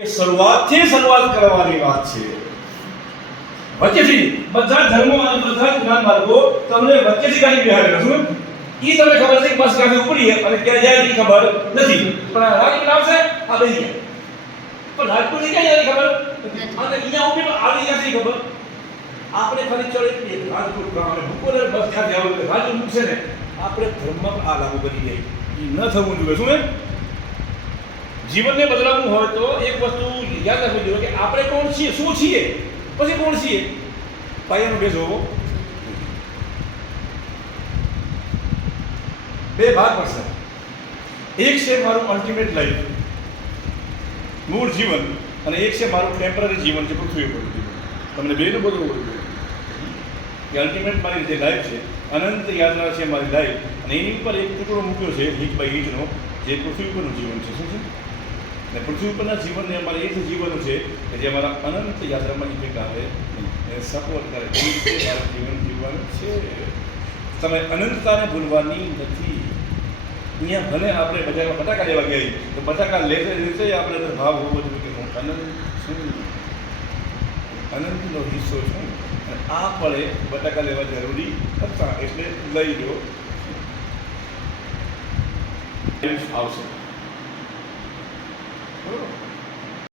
શરૂઆત કરવાની વાત છે. વચ્ચેથી બધા ધર્મો અને બધા જ્ઞાન માર્ગો તમને વચ્ચેથી કાઢી બિહાર કરશું. ઈ તમને ખબર છે કે બસ કાઢી ઉપડી અને ક્યાં જાય એ ખબર નથી. પણ આ રાજકોટ આવશે આ બેસી ગયા. પણ રાજકોટ ક્યાં જાય ખબર અને અહીંયા ઉભી આવી ક્યાંથી ખબર. આપણે ખાલી ચડી રાજકોટ ગામે બપોરે બસ ક્યાં જવું એટલે રાજકોટ મૂકશે ને આપણે ધર્મ આ લાગુ કરી દઈએ. એ ન થવું જોઈએ. શું ને જીવનને બદલાવવું હોય તો એક વસ્તુ યાદ રાખવી જોઈએ કે આપણે કોણ છીએ, શું છીએ, પછી કોણ છીએ. પાયાનો બેઝ હોવો. બે ભાગ પડશે. એક છે મારું અલ્ટિમેટ લાઈફ, મૂળ જીવન, અને એક છે મારું ટેમ્પરરી જીવન છે પૃથ્વી ઉપર. તમને બેનું બધું હોવું જોઈએ કે અલ્ટિમેટ મારી જે લાઈફ છે, અનંત યાત્રા છે મારી લાઈફ, અને એની ઉપર એક ટુકડો મૂક્યો છે હિટ બાય હિટનો, જે પૃથ્વી ઉપરનું જીવન છે. શું છે? અને પૃથ્વી ઉપરના જીવનને અમારે એ જ જીવન છે કે જે અમારા અનંત યાત્રામાં ઇફેક્ટ આવે એને સપોર્ટ કરે. એ રીતે મારું જીવન જીવવાનું છે. તમે અનંતતાને ભૂલવાની નથી. અહીંયા ભલે આપણે બજારમાં બટાકા લેવા ગયા તો બટાકા લેતે લેતે આપણે અંદર ભાવ હોવો જોઈએ કે હું અનંત છું, અનંતનો હિસ્સો છું, અને આ પળે બટાકા લેવા જરૂરી હતા એટલે લઈ લો. આવશે બરોબર.